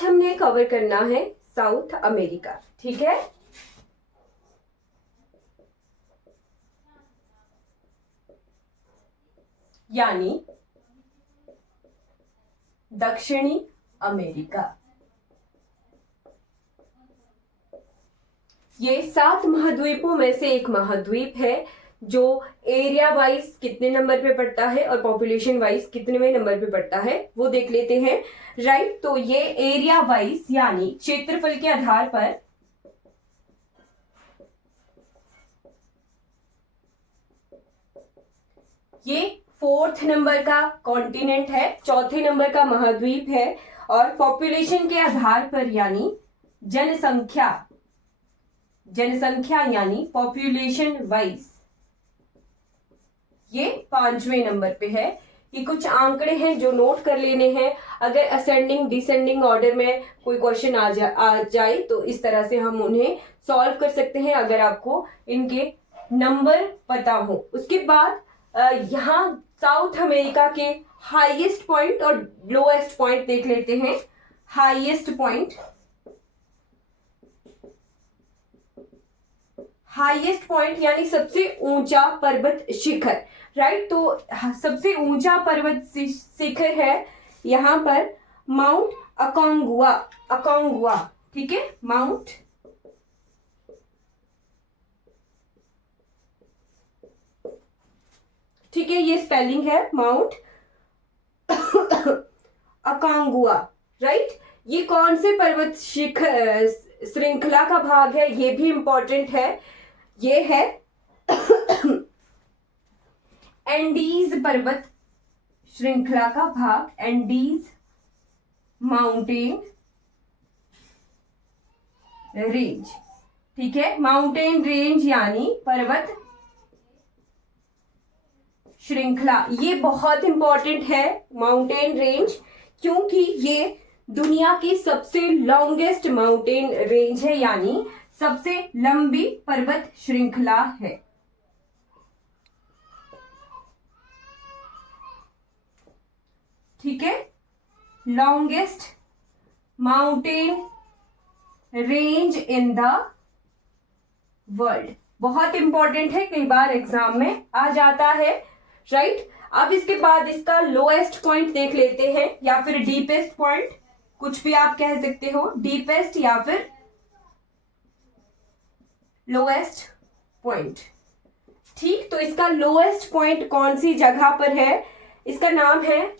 आज हमने कवर करना है साउथ अमेरिका, ठीक है। यानी दक्षिणी अमेरिका। ये 7 महाद्वीपों में से एक महाद्वीप है जो एरिया वाइज कितने नंबर पे पड़ता है और पॉपुलेशन वाइज कितने नंबर पे पड़ता है वो देख लेते हैं। राइट, तो ये एरिया वाइज यानी क्षेत्रफल के आधार पर ये 4th नंबर का कॉन्टिनेंट है, 4थे नंबर का महाद्वीप है। और पॉपुलेशन के आधार पर यानी जनसंख्या यानी पॉपुलेशन वाइज ये 5वें नंबर पे है। ये कुछ आंकड़े हैं जो नोट कर लेने हैं। अगर असेंडिंग डिसेंडिंग ऑर्डर में कोई क्वेश्चन आ जाए तो इस तरह से हम उन्हें सॉल्व कर सकते हैं अगर आपको इनके नंबर पता हो। उसके बाद यहाँ साउथ अमेरिका के हाईएस्ट पॉइंट और लोएस्ट पॉइंट देख लेते हैं। हाईएस्ट पॉइंट यानी सबसे ऊंचा पर्वत शिखर। राइट, तो सबसे ऊंचा पर्वत शिखर है यहां पर माउंट अकोंगुआ, ठीक है। माउंट ठीक है, ये स्पेलिंग है माउंट अकोंगुआ। राइट, ये कौन से पर्वत शिखर श्रृंखला का भाग है ये भी इंपॉर्टेंट है। ये है एंडीज पर्वत श्रृंखला का भाग, एंडीज माउंटेन रेंज, ठीक है। माउंटेन रेंज यानी पर्वत श्रृंखला, ये बहुत इंपॉर्टेंट है माउंटेन रेंज, क्योंकि ये दुनिया की सबसे लॉन्गेस्ट माउंटेन रेंज है यानी सबसे लंबी पर्वत श्रृंखला है। ठीक है, longest mountain range in the world, बहुत इंपॉर्टेंट है, कई बार एग्जाम में आ जाता है। राइट, अब इसके बाद इसका लोएस्ट पॉइंट देख लेते हैं या फिर डीपेस्ट पॉइंट, कुछ भी आप कह सकते हो, डीपेस्ट या फिर लोएस्ट पॉइंट। ठीक, तो इसका लोएस्ट पॉइंट कौन सी जगह पर है? इसका नाम है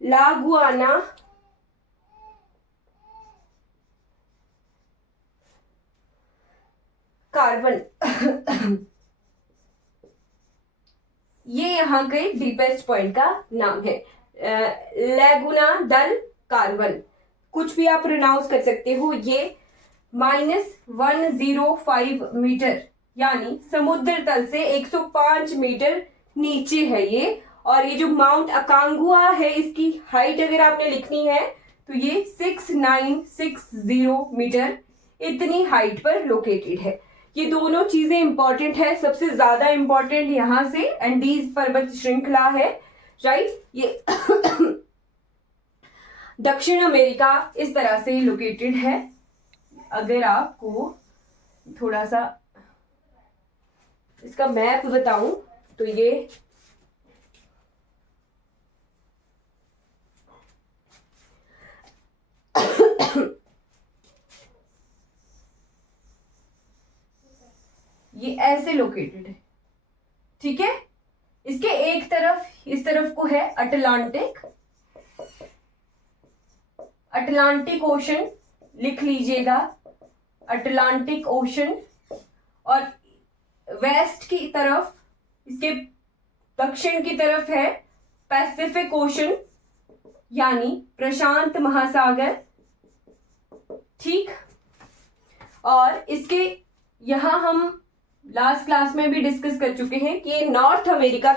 लागुआना कार्बन ये यहाँ के डीपेस्ट पॉइंट का नाम है, लैगुना दल कार्बन, कुछ भी आप प्रोनाउंस कर सकते हो। ये -105 मीटर यानी समुद्र तल से 105 मीटर नीचे है ये। और ये जो माउंट अकांगुआ है इसकी हाइट अगर आपने लिखनी है तो ये 6960 मीटर इतनी हाइट पर लोकेटेड है। ये दोनों चीजें इंपॉर्टेंट है, सबसे ज्यादा इंपॉर्टेंट यहां से एंडीज पर्वत श्रृंखला है। राइट, ये दक्षिण अमेरिका इस तरह से लोकेटेड है। अगर आपको थोड़ा सा इसका मैप बताऊं तो ये ऐसे लोकेटेड है। ठीक है, इसके एक तरफ, इस तरफ को है अटलांटिक ओशन, लिख लीजिएगा अटलांटिक ओशन। और वेस्ट की तरफ, इसके दक्षिण की तरफ है पैसिफिक ओशन यानी प्रशांत महासागर। ठीक, और इसके यहां हम लास्ट क्लास में भी डिस्कस कर चुके हैं कि नॉर्थ अमेरिका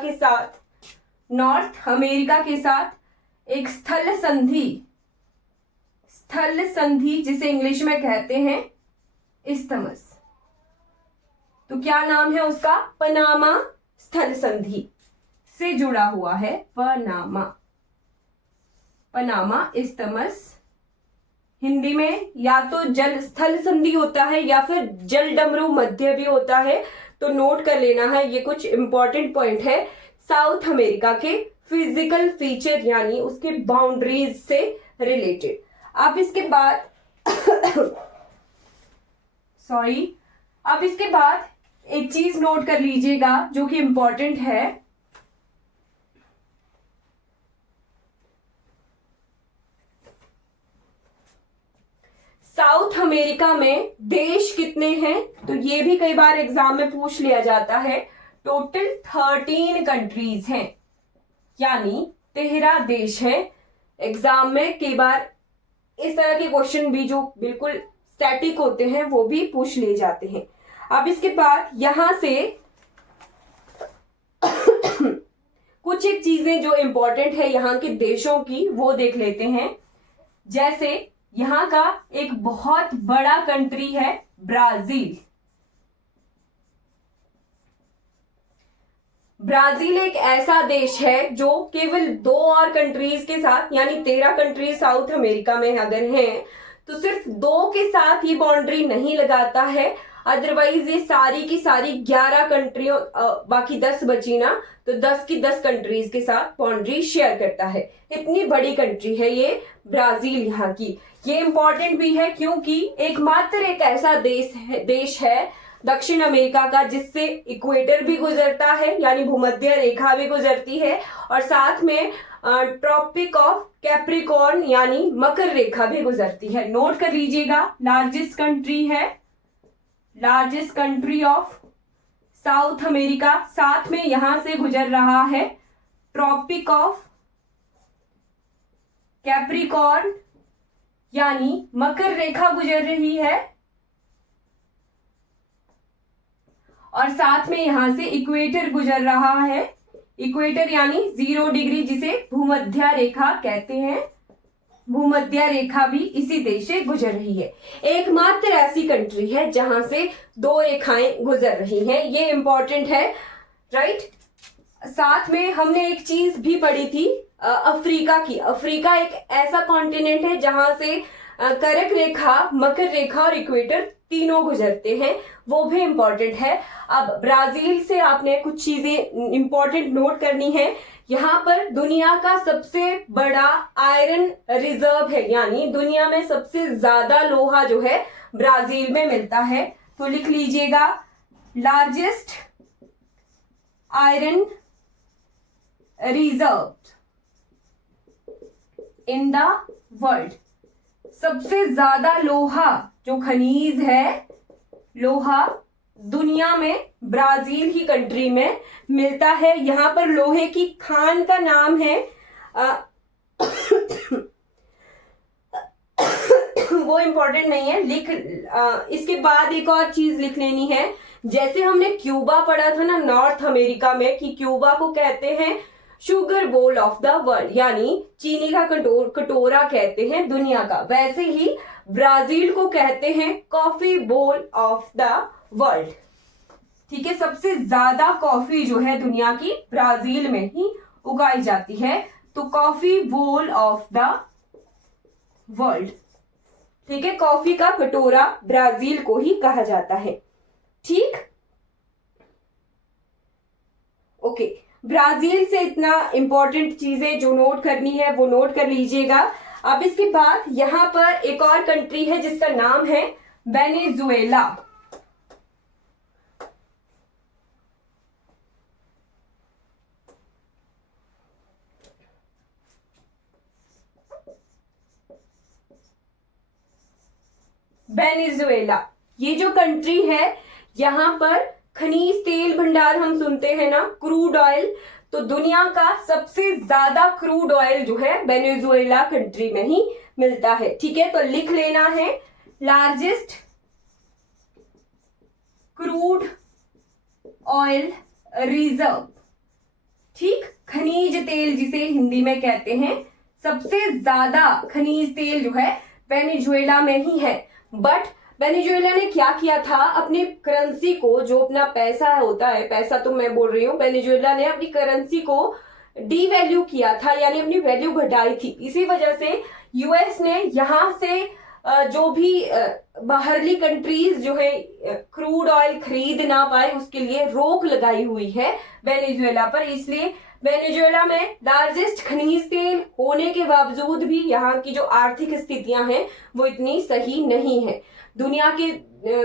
के साथ एक स्थल संधि जिसे इंग्लिश में कहते हैं इस्थमस। तो क्या नाम है उसका? पनामा स्थल संधि। से जुड़ा हुआ है पनामा। पनामा इस्तमस हिंदी में या तो जल स्थल संधि होता है या फिर जल डमरू मध्य भी होता है, तो नोट कर लेना है। ये कुछ इंपॉर्टेंट पॉइंट है साउथ अमेरिका के फिजिकल फीचर यानी उसके बाउंड्रीज से रिलेटेड। आप इसके बाद सॉरी, अब इसके बाद एक चीज नोट कर लीजिएगा जो कि इंपॉर्टेंट है। साउथ अमेरिका में देश कितने हैं, तो ये भी कई बार एग्जाम में पूछ लिया जाता है। टोटल 13 कंट्रीज हैं, यानी 13 देश हैं। एग्जाम में कई बार इस तरह के क्वेश्चन भी जो बिल्कुल स्टैटिक होते हैं वो भी पूछ लिए जाते हैं। अब इसके बाद यहां से कुछ एक चीजें जो इंपॉर्टेंट है यहाँ के देशों की वो देख लेते हैं। जैसे यहाँ का एक बहुत बड़ा कंट्री है ब्राजील। ब्राजील एक ऐसा देश है जो केवल 2 और कंट्रीज के साथ, यानी 13 कंट्रीज साउथ अमेरिका में अगर हैं तो सिर्फ 2 के साथ ही बाउंड्री नहीं लगाता है, अदरवाइज ये सारी की सारी 11 कंट्रियों, बाकी 10 बची ना, तो 10 की 10 कंट्रीज के साथ बाउंड्री शेयर करता है। इतनी बड़ी कंट्री है ये ब्राजील यहाँ की। ये इंपॉर्टेंट भी है क्योंकि एकमात्र एक ऐसा देश है दक्षिण अमेरिका का जिससे इक्वेटर भी गुजरता है, यानी भूमध्य रेखा भी गुजरती है, और साथ में ट्रॉपिक ऑफ कैप्रिकॉर्न यानी मकर रेखा भी गुजरती है। नोट कर लीजिएगा, लार्जेस्ट कंट्री है, largest country of south America. साथ में यहां से गुजर रहा है ट्रॉपिक ऑफ कैप्रिकॉर्न यानी मकर रेखा गुजर रही है, और साथ में यहां से इक्वेटर गुजर रहा है। इक्वेटर यानी 0 डिग्री जिसे भूमध्य रेखा कहते हैं। भूमध्य रेखा भी इसी देश से गुजर रही है। एकमात्र ऐसी कंट्री है जहां से 2 रेखाएं गुजर रही हैं। ये इंपॉर्टेंट है, राइट। साथ में हमने एक चीज भी पढ़ी थी अफ्रीका की। अफ्रीका एक ऐसा कॉन्टिनेंट है जहां से कर्क रेखा, मकर रेखा और इक्वेटर तीनों गुजरते हैं, वो भी इंपॉर्टेंट है। अब ब्राजील से आपने कुछ चीजें इंपॉर्टेंट नोट करनी है। यहाँ पर दुनिया का सबसे बड़ा आयरन रिजर्व है, यानी दुनिया में सबसे ज्यादा लोहा जो है ब्राजील में मिलता है। तो लिख लीजिएगा, largest iron reserve in the world. सबसे ज्यादा लोहा जो खनिज है, लोहा दुनिया में ब्राजील ही कंट्री में मिलता है। यहां पर लोहे की खान का नाम है वो इंपॉर्टेंट नहीं है, इसके बाद एक और चीज लिख लेनी है। जैसे हमने क्यूबा पढ़ा था ना नॉर्थ अमेरिका में, कि क्यूबा को कहते हैं sugar bowl of the world, यानी चीनी का कटोरा कहते हैं दुनिया का, वैसे ही ब्राजील को कहते हैं coffee bowl of the world. ठीक है, सबसे ज्यादा कॉफी जो है दुनिया की ब्राजील में ही उगाई जाती है, तो coffee bowl of the world. ठीक है, कॉफी का कटोरा ब्राजील को ही कहा जाता है। ठीक, ओके। ब्राजील से इतना इंपॉर्टेंट चीजें जो नोट करनी है वो नोट कर लीजिएगा। अब इसके बाद यहां पर एक और कंट्री है जिसका नाम है वेनेजुएला। वेनेजुएला ये जो कंट्री है, यहां पर खनिज तेल भंडार हम सुनते हैं ना, क्रूड ऑयल, तो दुनिया का सबसे ज्यादा क्रूड ऑयल जो है वेनेजुएला कंट्री में ही मिलता है। ठीक है, तो लिख लेना है, लार्जेस्ट क्रूड ऑयल रिजर्व। ठीक, खनिज तेल जिसे हिंदी में कहते हैं, सबसे ज्यादा खनिज तेल जो है वेनेजुएला में ही है। बट वेनेजुएला ने क्या किया था, अपनी करेंसी को, जो अपना पैसा होता है, पैसा तो मैं बोल रही हूँ, वेनेजुएला ने अपनी करेंसी को डीवैल्यू किया था, यानी अपनी वैल्यू घटाई थी। इसी वजह से यूएस ने यहाँ से जो भी बाहरली कंट्रीज जो है क्रूड ऑयल खरीद ना पाए, उसके लिए रोक लगाई हुई है वेनेजुएला पर। इसलिए वेनेजुएला में लार्जेस्ट खनिज तेल होने के बावजूद भी यहाँ की जो आर्थिक स्थितियां हैं वो इतनी सही नहीं है। दुनिया के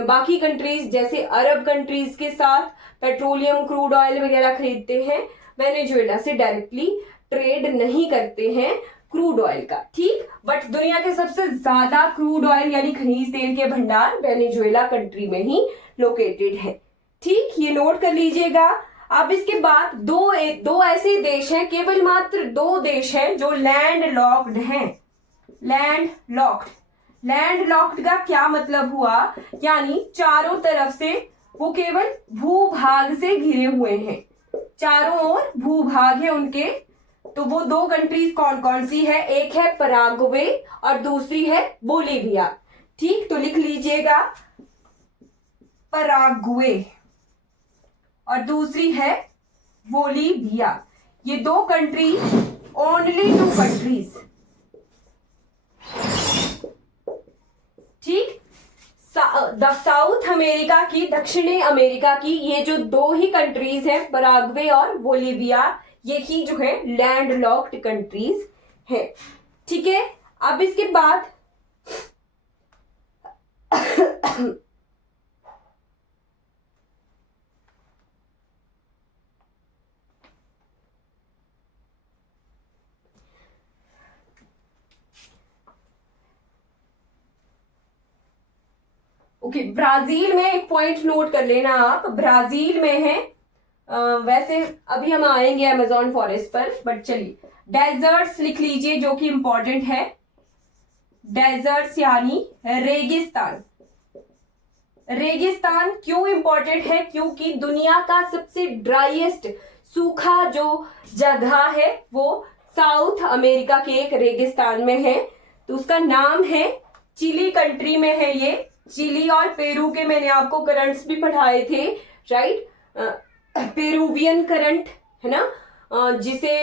बाकी कंट्रीज जैसे अरब कंट्रीज के साथ पेट्रोलियम क्रूड ऑयल वगैरह खरीदते हैं, वेनेजुएला से डायरेक्टली ट्रेड नहीं करते हैं क्रूड ऑयल का, ठीक। बट दुनिया के सबसे ज्यादा क्रूड ऑयल यानी खनिज तेल के भंडार वेनेजुएला कंट्री में ही लोकेटेड है, ठीक। ये नोट कर लीजिएगा। अब इसके बाद दो ऐसे देश हैं, केवल मात्र 2 देश हैं जो लैंड लॉक्ड हैं। लैंड लॉक्ड का क्या मतलब हुआ, यानी चारों तरफ से वो केवल भूभाग से घिरे हुए हैं, चारों ओर भूभाग है उनके। तो वो 2 कंट्रीज कौन कौन सी है, एक है पराग्वे और दूसरी है बोलीविया, ठीक। तो लिख लीजिएगा पराग्वे और दूसरी है बोलीविया। ये 2 कंट्रीज, ओनली 2 कंट्रीज, ठीक। साउथ अमेरिका की, दक्षिणी अमेरिका की ये जो 2 ही कंट्रीज हैं, पराग्वे और बोलीविया, ये ही जो है लैंड लॉक्ड कंट्रीज है, ठीक है। अब इसके बाद ओके, ब्राजील में एक पॉइंट नोट कर लेना आप, ब्राजील में है, वैसे अभी हम आएंगे अमेजोन फॉरेस्ट पर, बट चलिए डेजर्ट्स लिख लीजिए जो कि इंपॉर्टेंट है। डेजर्ट्स यानी रेगिस्तान। रेगिस्तान क्यों इंपॉर्टेंट है, क्योंकि दुनिया का सबसे ड्राइएस्ट सूखा जो जगह है वो साउथ अमेरिका के एक रेगिस्तान में है, तो उसका नाम है, चिली कंट्री में है ये। चिली और पेरू के मैंने आपको करंट्स भी पढ़ाए थे, राइट। पेरुवियन करंट है ना, जिसे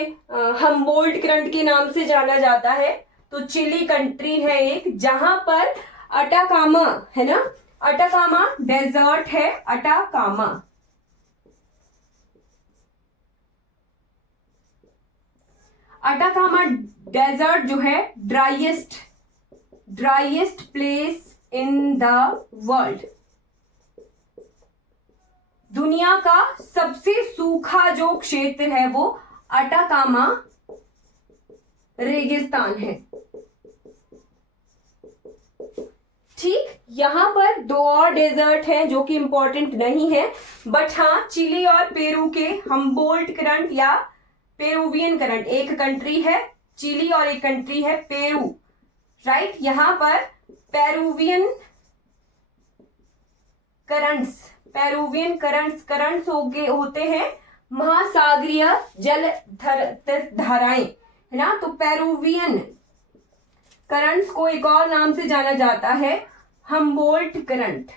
हम्बोल्ट करंट के नाम से जाना जाता है। तो चिली कंट्री है एक, जहां पर अटाकामा है ना, अटाकामा डेजर्ट है, अटाकामा। अटाकामा डेजर्ट जो है driest place in the world, दुनिया का सबसे सूखा जो क्षेत्र है वो अटाकामा रेगिस्तान है, ठीक। यहां पर 2 और डेजर्ट हैं जो कि इंपॉर्टेंट नहीं है, बट हाँ चिली और पेरू के हम्बोल्ट करंट या पेरुवियन करंट, एक कंट्री है चिली और एक कंट्री है पेरू, राइट। यहां पर पेरुवियन करंट्स होते हैं महासागरीय जल धाराएं, है ना। तो पेरुवियन करंट्स को एक और नाम से जाना जाता है हम्बोल्ट करंट।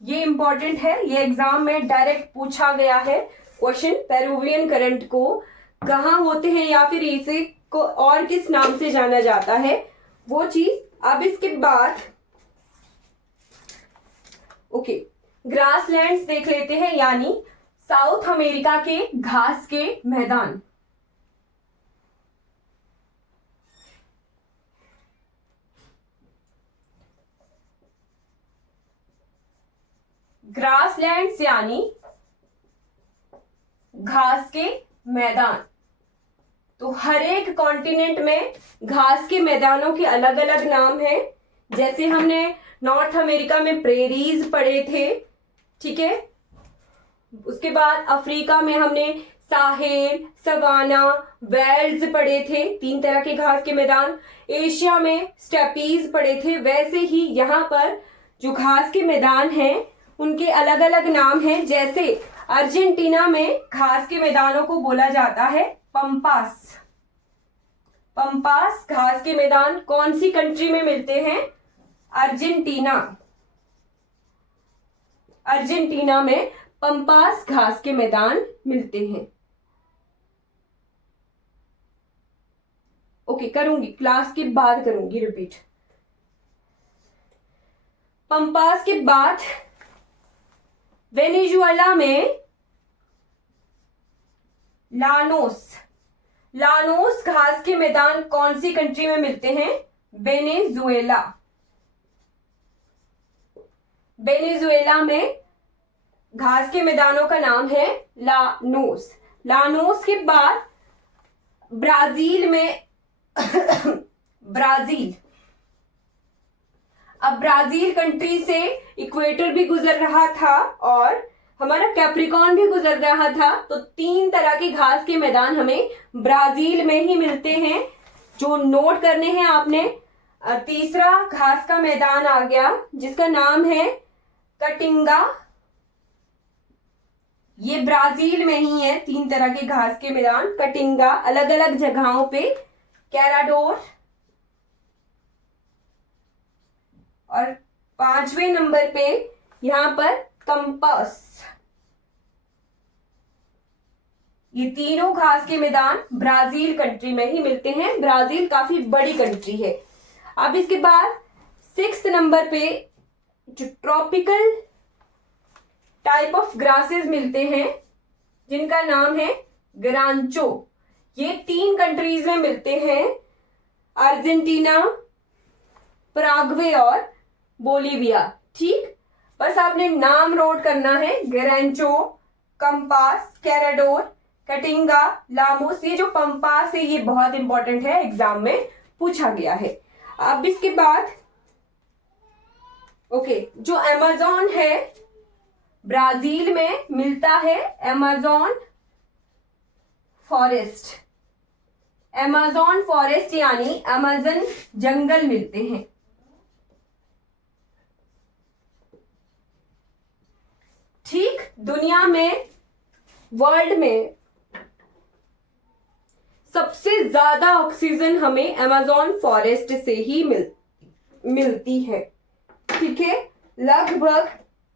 ये इंपॉर्टेंट है, ये एग्जाम में डायरेक्ट पूछा गया है क्वेश्चन, पेरुवियन करंट को कहाँ होते हैं या फिर इसे को और किस नाम से जाना जाता है, वो चीज। अब इसके बाद ओके, ग्रासलैंड्स देख लेते हैं, यानी साउथ अमेरिका के घास के मैदान। ग्रासलैंड्स यानी घास के मैदान। तो हर एक कॉन्टिनेंट में घास के मैदानों के अलग अलग नाम हैं। जैसे हमने नॉर्थ अमेरिका में प्रेरीज पढ़े थे, ठीक है। उसके बाद अफ्रीका में हमने साहेल, सवाना, वेल्स पढ़े थे, 3 तरह के घास के मैदान। एशिया में स्टेपीज पढ़े थे। वैसे ही यहाँ पर जो घास के मैदान हैं उनके अलग अलग नाम हैं। जैसे अर्जेंटीना में घास के मैदानों को बोला जाता है पंपास। पंपास घास के मैदान कौन सी कंट्री में मिलते हैं? अर्जेंटीना। अर्जेंटीना में पंपास घास के मैदान मिलते हैं। ओके, करूंगी क्लास के बाद करूंगी रिपीट। पंपास के बाद वेनेजुएला में लानोस घास के मैदान कौन सी कंट्री में मिलते हैं? वेनेजुएला में घास के मैदानों का नाम है लानोस के बाद ब्राजील में अब ब्राजील कंट्री से इक्वेटर भी गुजर रहा था और हमारा कैप्रिकॉर्न भी गुजर रहा था, तो 3 तरह के घास के मैदान हमें ब्राजील में ही मिलते हैं जो नोट करने हैं आपने। तीसरा घास का मैदान आ गया जिसका नाम है कटिंगा, ये ब्राजील में ही है। 3 तरह के घास के मैदान कटिंगा, अलग अलग जगहों पे कैराडोर, और 5वें नंबर पे यहां पर कंपास। ये तीनों घास के मैदान ब्राजील कंट्री में ही मिलते हैं। ब्राजील काफी बड़ी कंट्री है। अब इसके बाद 6th नंबर पे जो ट्रॉपिकल टाइप ऑफ ग्रासेस मिलते हैं जिनका नाम है ग्रांचो, ये 3 कंट्रीज में मिलते हैं, अर्जेंटीना, पराग्वे और बोलीविया। ठीक, बस आपने नाम नोट करना है, ग्रांचो, कंपास, कैराडोर, कटिंगा, लामोस। ये जो पंपास है ये बहुत इंपॉर्टेंट है, एग्जाम में पूछा गया है। अब इसके बाद ओके, जो अमेज़न है ब्राजील में मिलता है, अमेज़न फॉरेस्ट यानी अमेज़न जंगल मिलते हैं। ठीक, दुनिया में, वर्ल्ड में सबसे ज्यादा ऑक्सीजन हमें अमेज़न फॉरेस्ट से ही मिलती है। ठीक है, लगभग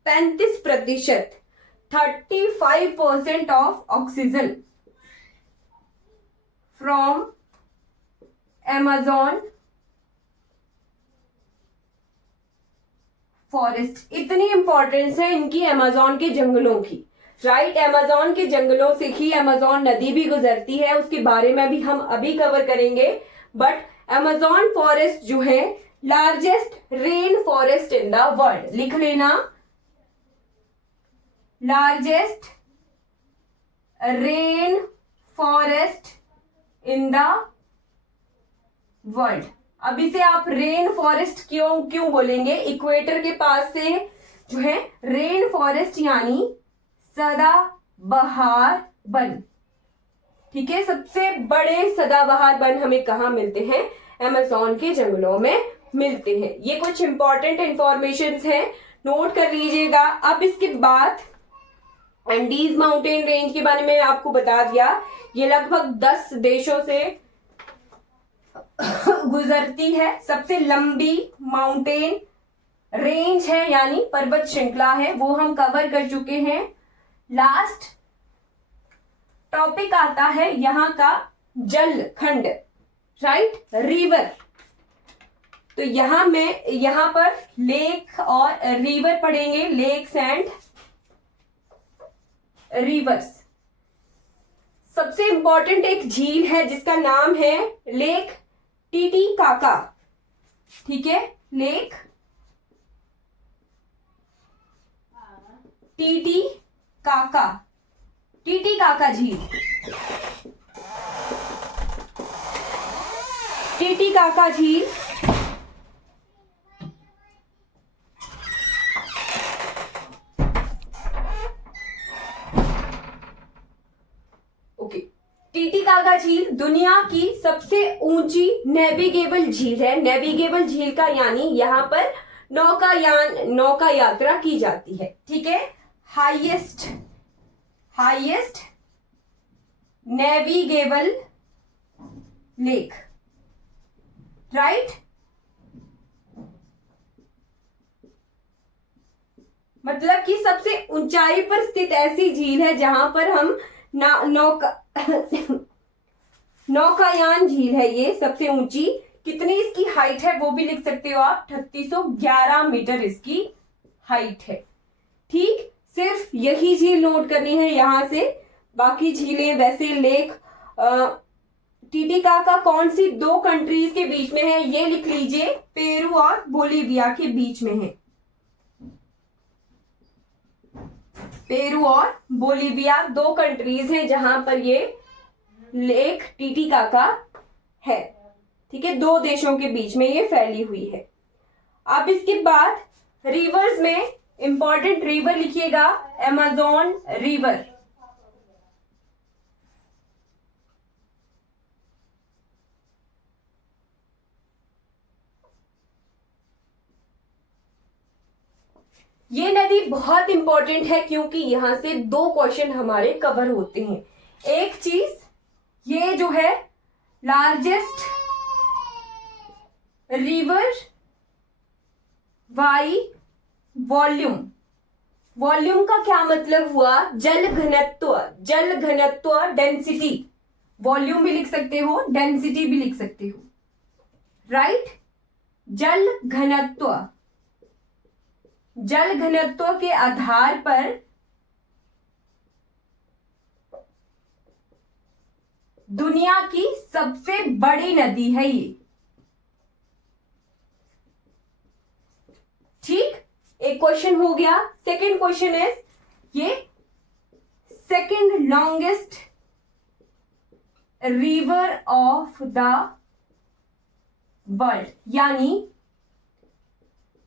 35%, 35% of oxygen from Amazon forest. इतनी इंपॉर्टेंस है इनकी अमेज़न के जंगलों की, राइट। अमेज़न के जंगलों से ही अमेज़न नदी भी गुजरती है, उसके बारे में भी हम अभी कवर करेंगे। बट अमेज़न फॉरेस्ट जो है largest rain forest in the world, लिख लेना, largest rain forest in the world. अब इसे आप रेन फॉरेस्ट क्यों बोलेंगे? इक्वेटर के पास से जो है रेन फॉरेस्ट यानी सदाबहार वन। ठीक है, सबसे बड़े सदाबहार वन हमें कहाँ मिलते हैं? अमेज़न के जंगलों में मिलते हैं। ये कुछ इंपॉर्टेंट इंफॉर्मेशन है, नोट कर लीजिएगा। अब इसके बाद एंडीज माउंटेन रेंज के बारे में आपको बता दिया, ये लगभग 10 देशों से गुजरती है, सबसे लंबी माउंटेन रेंज है यानी पर्वत श्रृंखला है, वो हम कवर कर चुके हैं। लास्ट टॉपिक आता है यहां का जल खंड, राइट, रिवर। तो यहां पर लेक और रिवर पढ़ेंगे, लेक्स एंड रिवर्स। सबसे इंपॉर्टेंट एक झील है जिसका नाम है लेक टीटीकाका। ठीक है, लेक टीटीकाका झील, टीटीकाका झील टीटीकाका झील दुनिया की सबसे ऊंची नेविगेबल झील है। नेविगेबल झील का यानी यहां पर नौका यात्रा की जाती है। ठीक है, हाईएस्ट नेविगेबल लेक, राइट। मतलब कि सबसे ऊंचाई पर स्थित ऐसी झील है जहां पर हम नौकायान झील है। ये सबसे ऊंची, कितनी इसकी हाइट है वो भी लिख सकते हो आप, 3611 मीटर इसकी हाइट है। ठीक, सिर्फ यही झील नोट करनी है यहां से, बाकी झीलें वैसे लेक टीटीकाका कौन सी दो कंट्रीज के बीच में है ये लिख लीजिए, पेरू और बोलीविया के बीच में है। पेरू और बोलीविया दो कंट्रीज हैं जहां पर ये लेक टीटीकाका है। ठीक है, दो देशों के बीच में ये फैली हुई है। अब इसके बाद रिवर्स में इंपॉर्टेंट रिवर लिखिएगा, अमेज़न रिवर। ये नदी बहुत इंपॉर्टेंट है क्योंकि यहां से दो क्वेश्चन हमारे कवर होते हैं। एक चीज, ये जो है largest river by volume. Volume का क्या मतलब हुआ, जल घनत्व, जल घनत्व डेंसिटी, वॉल्यूम भी लिख सकते हो, डेंसिटी भी लिख सकते हो, राइट। जल घनत्व, जल घनत्व के आधार पर दुनिया की सबसे बड़ी नदी है ये। ठीक, एक क्वेश्चन हो गया। सेकंड क्वेश्चन है, ये second longest river of the world, यानी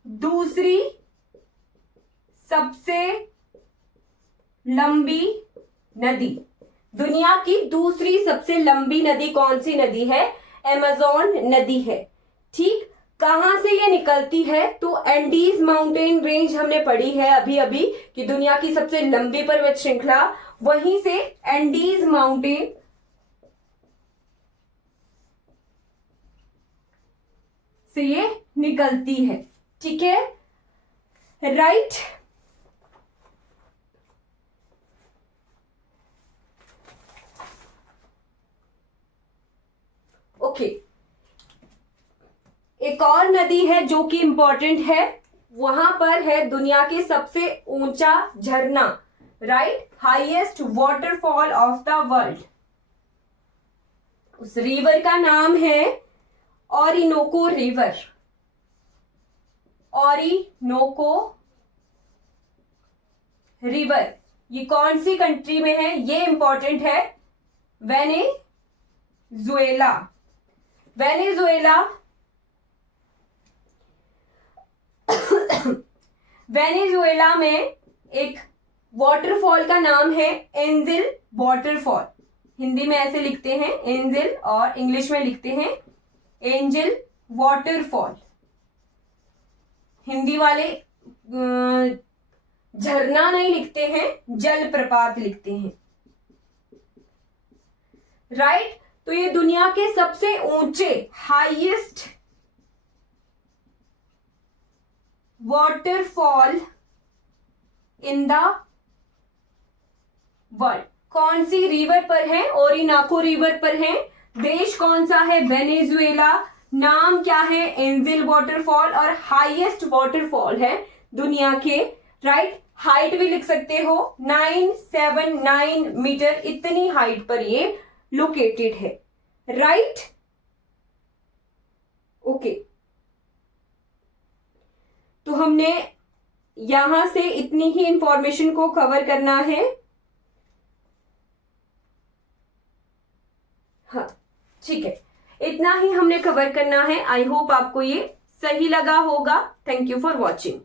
दूसरी सबसे लंबी नदी, दुनिया की दूसरी सबसे लंबी नदी कौन सी नदी है, अमेज़न नदी है। ठीक, कहां से ये निकलती है, तो एंडीज माउंटेन रेंज हमने पढ़ी है अभी अभी कि दुनिया की सबसे लंबी पर्वत श्रृंखला, वहीं से एंडीज माउंटेन से ये निकलती है। ठीक है, राइट। ओके, एक और नदी है जो कि इंपॉर्टेंट है, वहां पर है दुनिया के सबसे ऊंचा झरना, right, highest waterfall of the world. उस रिवर का नाम है ओरिनोको रिवर। ओरिनोको रिवर, ये कौन सी कंट्री में है, ये इंपॉर्टेंट है, वेनेजुएला। वेनेजुएला, वेनेजुएला में एक वाटरफॉल का नाम है एंजिल वाटरफॉल। हिंदी में ऐसे लिखते हैं एंजिल और इंग्लिश में लिखते हैं एंजिल वाटरफॉल। हिंदी वाले झरना नहीं लिखते हैं, जलप्रपात लिखते हैं, राइट। तो ये दुनिया के सबसे ऊंचे highest waterfall in the world कौन सी रिवर पर है, ओरिनाको रिवर पर है। देश कौन सा है, वेनेजुएला। नाम क्या है, एंजिल वाटरफॉल, और हाईएस्ट वाटरफॉल है दुनिया के, राइट। हाइट भी लिख सकते हो, 979 मीटर, इतनी हाइट पर ये लोकेटेड है, राइट। ओके, तो हमने यहां से इतनी ही इंफॉर्मेशन को कवर करना है। हाँ, ठीक है, इतना ही हमने कवर करना है। आई होप आपको ये सही लगा होगा। Thank you for watching.